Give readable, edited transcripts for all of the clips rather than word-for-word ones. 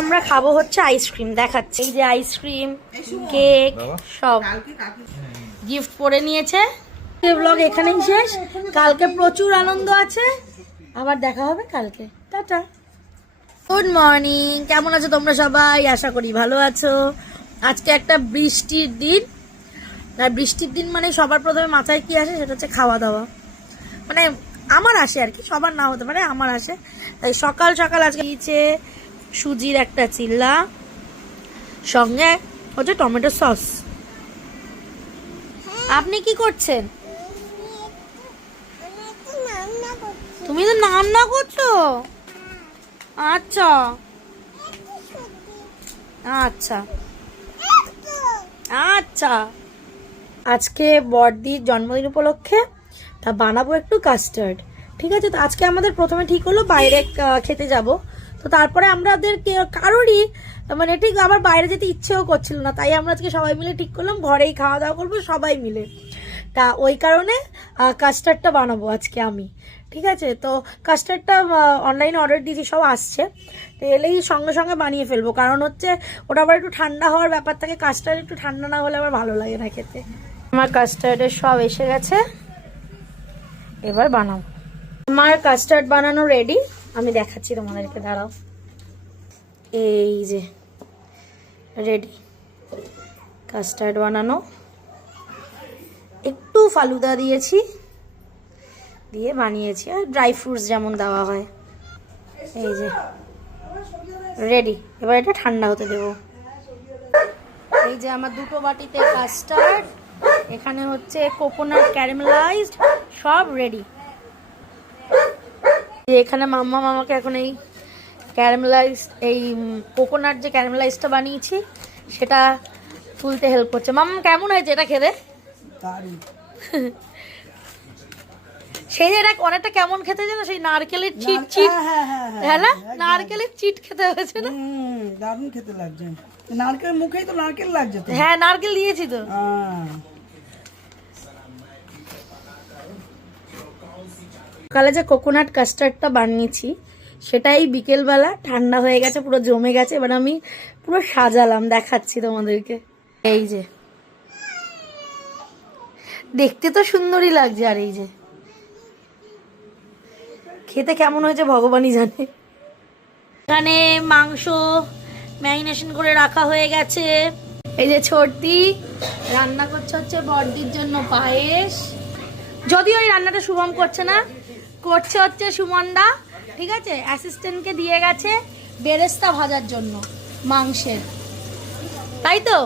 আমরা খাবো হচ্ছে আইসক্রিম, দেখাচ্ছি। এই যে আইসক্রিম, কেক সব গিফট করে নিয়েছে। ব্লগ এখানেই শেষ। কালকে প্রচুর আনন্দ আছে, আবার দেখা হবে কালকে। Tata, good morning. কেমন আছো তোমরা সবাই? আশা করি ভালো আছো। আজকে একটা বৃষ্টির দিন, আর বৃষ্টির দিন মানে সবার প্রথমে মাথায় কি আসে সেটা হচ্ছে খাওয়া দাওয়া। মানে আমার আসে আর কি, সবার না হতে পারে, আমার আসে। তাই সকাল সকাল আজকে দিয়েছে সুজির একটা চিল্লা, সঙ্গে হচ্ছে টমেটো সস। আপনি কি করছেন? তুমি তো রান্না করছো? আচ্ছা আচ্ছা আচ্ছা। আজকে বড়দির জন্মদিন উপলক্ষে তা বানাবো একটু কাস্টার্ড। ঠিক আছে, তো আজকে আমাদের প্রথমে ঠিক হলো বাইরে খেতে যাব। তো তারপরে আমাদের কারোরই মানে ঠিক আবার বাইরে যেতে ইচ্ছেও করছিল না, তাই আমরা আজকে সবাই মিলে ঠিক করলাম ঘরেই খাওয়া দাওয়া করবো সবাই মিলে। তা ওই কারণে কাস্টার্ডটা বানাবো আজকে আমি। ঠিক আছে, তো কাস্টার্ডটা অনলাইনে অর্ডার দিয়েছি, সব আসছে। তো এলেই সঙ্গে সঙ্গে বানিয়ে ফেলবো, কারণ হচ্ছে ওটা আবার একটু ঠান্ডা হওয়ার ব্যাপার থাকে। কাস্টার্ড একটু ঠান্ডা না হলে আবার ভালো লাগে না খেতে। আমার কাস্টার্ডের সব এসে গেছে, এবার বানাবো। আমার কাস্টার্ড বানানো রেডি, আমি দেখাচ্ছি তোমাদেরকে, দাঁড়াও। এই যে রেডি কাস্টার্ড বানানো। একটু ফালুদা দিয়েছি, দিয়ে বানিয়েছি, আর ড্রাই ফ্রুটস যেমন দেওয়া হয়। এই যে রেডি, এবার এটা ঠান্ডা হতে দেব। এই যে আমার দুটো বাটিতে কাস্টার্ড, এখানে হচ্ছে কোকোনাট ক্যারামেলাইজড, সব রেডি। এখানে মামাকে এখন এই ক্যারামেলাইজড, এই কোকোনাট যে ক্যারামেলাইজডটা বানিয়েছি সেটা তুলতে হেল্প করছে। মাম্মা কেমন হয়েছে এটা খেতে? সেই এটা অনেকটা কেমন খেতে জানো, সেই নারকেলের চিট চিট, হ্যাঁ না, নারকেলের চিট খেতে হয়েছে না? দারুণ খেতে লাগছে। নারকেল মুখেই তো নারকেল লাগছে তো। হ্যাঁ, নারকেল দিয়েছি তো। সকালে যে কোকোনাট কাস্টার্ডটা বানিয়েছি সেটাই বিকেলবেলা ঠান্ডা হয়ে গেছে, পুরো জমে গেছে। এবার আমি পুরো সাজালাম, দেখাচ্ছি তোমাদেরকে। এই যে দেখতে তো সুন্দরই লাগছে, আর এই যে খেতে কেমন হয়েছে ভগবানই জানে। এখানে মাংস ম্যারিনেশন করে রাখা হয়ে গেছে। এই যে ছোটদি রান্না করছে হচ্ছে বড়দির জন্য পায়েস। যদিও এই রান্নাটা শুভম করছে না, করছে হচ্ছে সুমনদা। ঠিক আছে, অ্যাসিস্ট্যান্টকে দিয়ে গেছে বেরেস্তা ভাজার জন্য মাংসের, তাই তো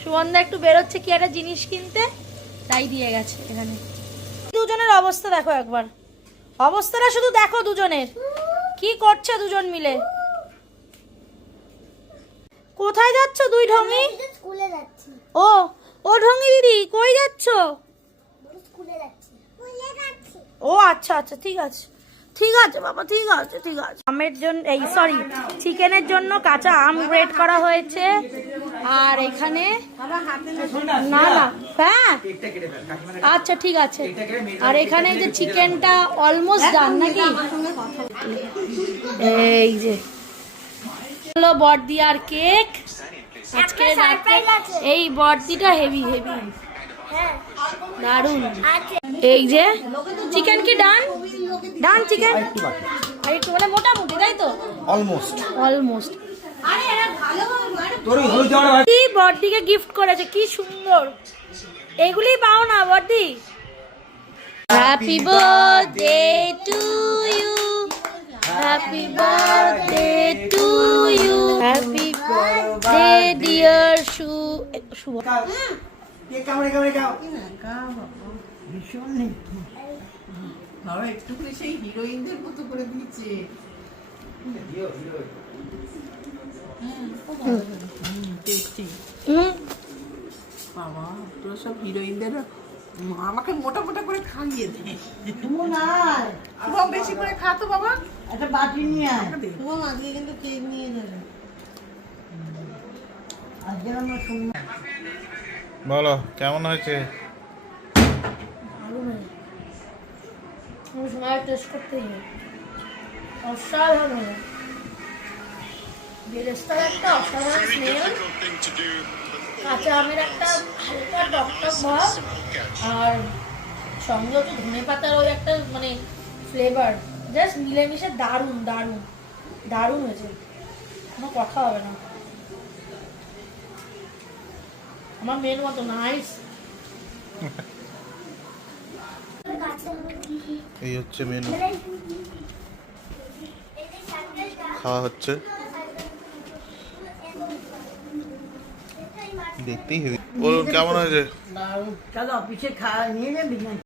সুমনদা একটু বেরোচ্ছে কি একটা জিনিস কিনতে, তাই দিয়ে গেছে। এখানে দুজনের অবস্থা দেখো একবার, অবস্থাটা শুধু দেখো দুজনের, কি করছে দুজন মিলে। কোথায় যাচ্ছ দুই ঢঙ্গি? স্কুলে যাচ্ছি। ও ও ঢঙ্গি দিদি কই যাচ্ছ? স্কুলে যাচ্ছি। ও আচ্ছা আচ্ছা, ঠিক আছে ঠিক আছে বাবা, ঠিক আছে ঠিক আছে। আমের জন্য, এই সরি চিকেনের জন্য কাঁচা আম গ্রেট করা হয়েছে। আর এখানে না না, হ্যাঁ আচ্ছা ঠিক আছে। আর এখানে যে চিকেনটা অলমোস্ট ডান নাকি। এই যে হলো বড়দি আর কেক আজকে রাতে। এই বড়দিটা হেভি হেভি দারুন। এই যে চিকেন কি ডান ডান চিকেন, আর একটু মানে মোটামুটি, তাই তো অলমোস্ট অলমোস্ট। কি বড়দিকে গিফট করেছে, কি সুন্দর। এগুলি পাও না বড়দি। Happy birthday to you, happy birthday to you, happy birthday dear Shubho. একটু করে সেই হিরোইনদের মতো করে দিয়েছে। বাবা তোরা সব হিরোইনদের আমাকে মোটা মোটা করে খাইয়ে দে। বেশি করে খা তো বাবা, একটা বাটি নিয়ে আয়। আজকে কিন্তু কেক নিয়ে যাবে। আজকে আমরা বলো কেমন হয়েছে? টেস্ট করতে অসাধারণ। বেরেস্তার একটা অসাধারণ স্মেল, কাঁচা আমের একটা হালকা টকটক ভাব, আর সঙ্গে হচ্ছে ধনে পাতার ওই একটা মানে ফ্লেভার, জাস্ট মিলেমিশে দারুণ দারুণ দারুণ হয়েছে, কোনো কথা হবে না। আমার মেয়ের মতো নাইস। এই হচ্ছে মেনু, খাওয়া হচ্ছে, দেখতেই হেভি। বলুন কেমন হয়েছে? চলো অফিসে নিয়ে নেবি না।